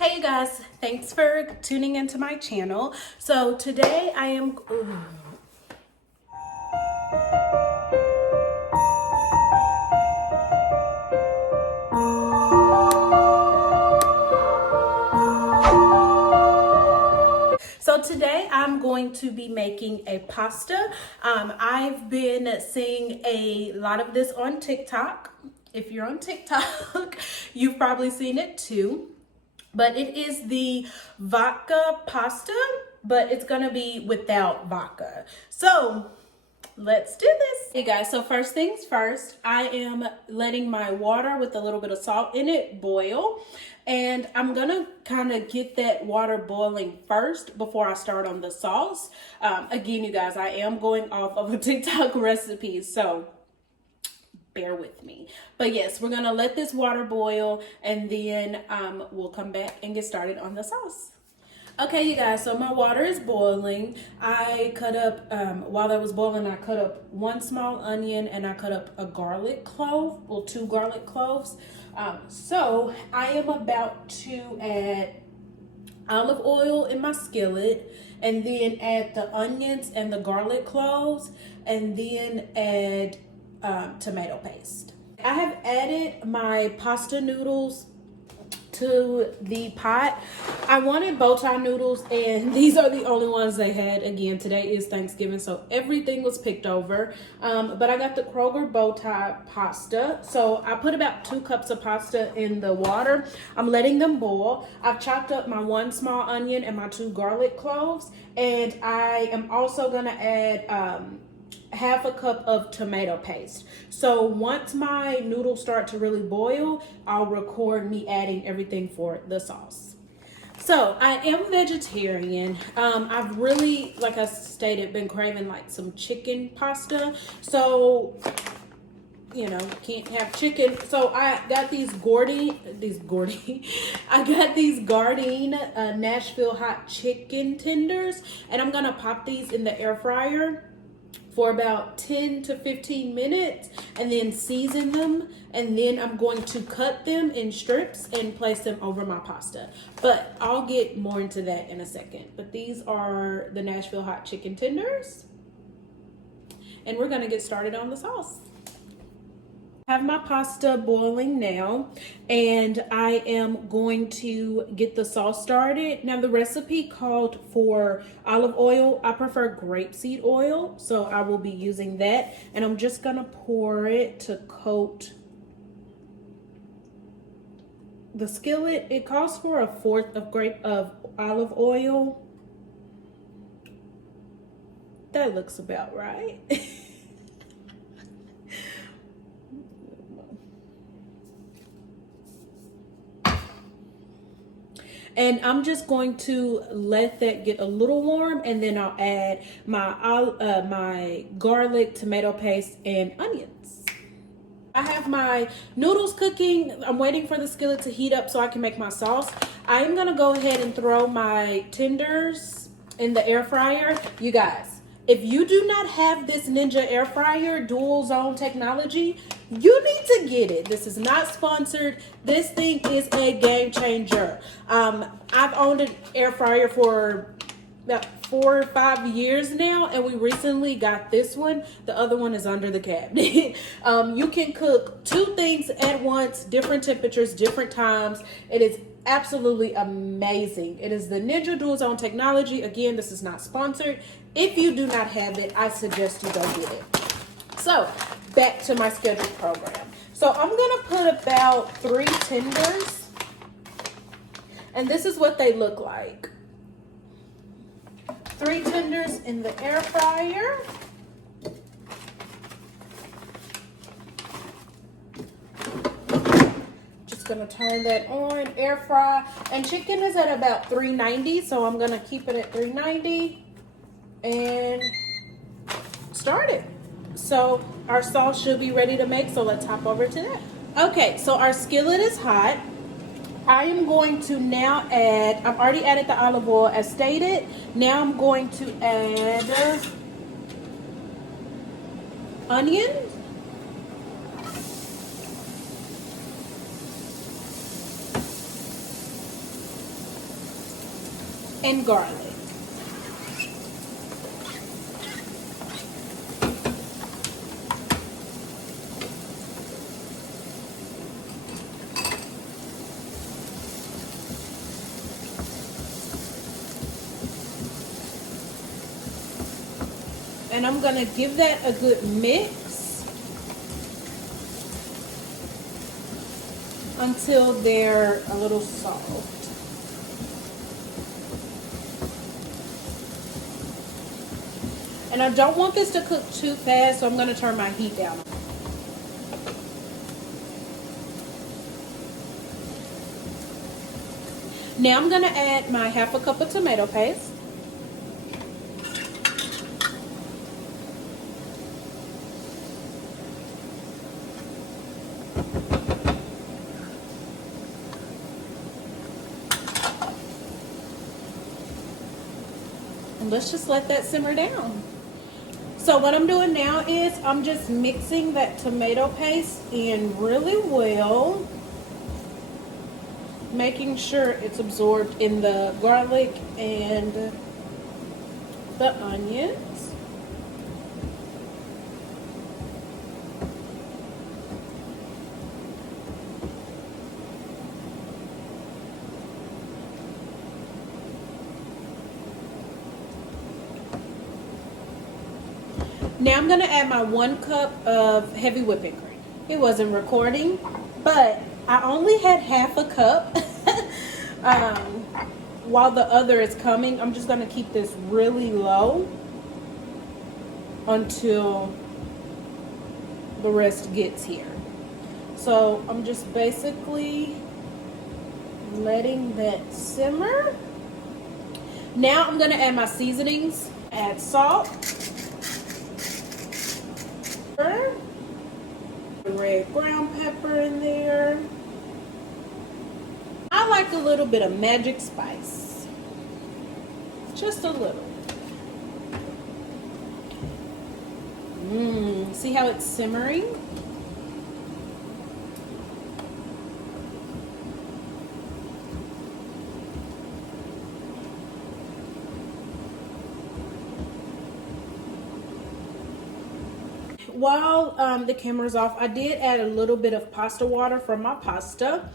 Hey you guys, thanks for tuning into my channel. So today I am today I'm going to be making a pasta. I've been seeing a lot of this on TikTok. If you're on TikTok, you've probably seen it too. But it is the vodka pasta, but it's gonna be without vodka. So let's do this. Hey guys, so first things first, I am letting my water with a little bit of salt in it boil. And I'm gonna kind of get that water boiling first before I start on the sauce. Again, you guys, I am going off of a TikTok recipe, so bear with me. But yes, we're gonna let this water boil and then we'll come back and get started on the sauce. Okay, you guys, so my water is boiling. I cut up, while that was boiling, I cut up one small onion and I cut up a garlic clove, well, 2 garlic cloves. So I am about to add olive oil in my skillet and then add the onions and the garlic cloves and then add tomato paste. I have added my pasta noodles to the pot. I wanted bow tie noodles and these are the only ones they had. Again, today is Thanksgiving, so everything was picked over. But I got the Kroger bow tie pasta. So I put about 2 cups of pasta in the water. I'm letting them boil. I've chopped up my 1 small onion and my 2 garlic cloves. And I am also gonna add half a cup of tomato paste. So once my noodles start to really boil, I'll record me adding everything for the sauce. So I am vegetarian. I've really, like I stated, been craving like some chicken pasta. So, you know, can't have chicken. So I got these I got these Gardein Nashville hot chicken tenders, and I'm gonna pop these in the air fryer for about 10 to 15 minutes and then season them, and then I'm going to cut them in strips and place them over my pasta. But I'll get more into that in a second. But these are the Nashville hot chicken tenders, and we're gonna get started on the sauce. I have my pasta boiling now, and I am going to get the sauce started. Now the recipe called for olive oil. I prefer grapeseed oil, so I will be using that, and I'm just gonna pour it to coat the skillet. It calls for 1/4 of olive oil. That looks about right. And I'm just going to let that get a little warm, and then I'll add my garlic, tomato paste, and onions. I have my noodles cooking. I'm waiting for the skillet to heat up so I can make my sauce. I am gonna go ahead and throw my tenders in the air fryer. You guys, if you do not have this Ninja air fryer dual zone technology, you need to get it. This is not sponsored. This thing is a game changer. I've owned an air fryer for about 4 or 5 years now, and we recently got this one. The other one is under the cabinet. You can cook 2 things at once, different temperatures, different times. It is absolutely amazing. It is the Ninja Dual Zone technology. Again, this is not sponsored. If you do not have it, I suggest you go get it. So back to my scheduled program. So I'm gonna put about 3 tenders, and this is what they look like. 3 tenders in the air fryer. Just gonna turn that on, air fry. And chicken is at about 390, so I'm gonna keep it at 390 and start it. So our sauce should be ready to make, so let's hop over to that. Okay, so our skillet is hot. I am going to now add, I've already added the olive oil as stated. Now I'm going to add onions. and garlic. And I'm gonna give that a good mix until they're a little soft. And I don't want this to cook too fast, so I'm gonna turn my heat down. Now I'm gonna add my half a cup of tomato paste. And let's just let that simmer down. So what I'm doing now is I'm just mixing that tomato paste in really well, making sure it's absorbed in the garlic and the onions. Now I'm going to add my 1 cup of heavy whipping cream. It wasn't recording, but I only had half a cup. While the other is coming, I'm just going to keep this really low until the rest gets here. So I'm just basically letting that simmer. Now I'm going to add my seasonings. Add salt. Red ground pepper in there. I like a little bit of magic spice, just a little. See how it's simmering? While the camera's off, I did add a little bit of pasta water from my pasta.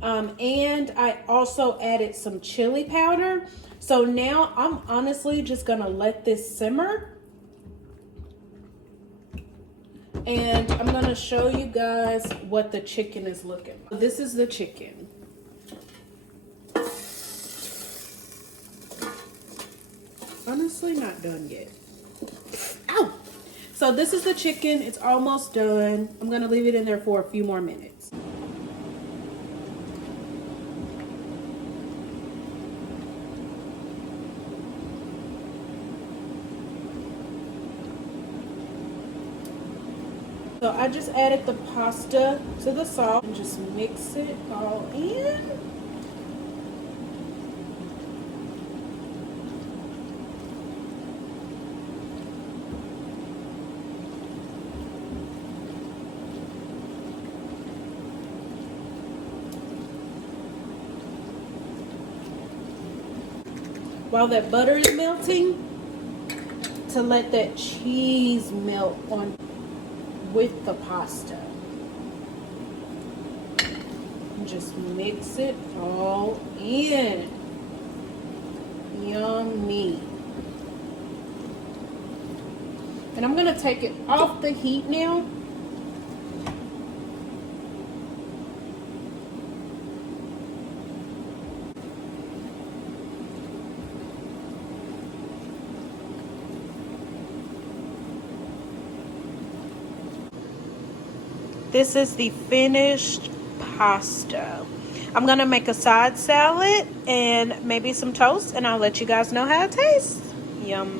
And I also added some chili powder. So now I'm honestly just gonna let this simmer. And I'm gonna show you guys what the chicken is looking like. This is the chicken. Honestly, not done yet. Ow! So this is the chicken. It's almost done. I'm going to leave it in there for a few more minutes. So I just added the pasta to the salt and just mix it all in. While that butter is melting, to let that cheese melt on with the pasta. And just mix it all in. Yummy. And I'm gonna take it off the heat now. This is the finished pasta. I'm gonna make a side salad and maybe some toast, and I'll let you guys know how it tastes. Yum.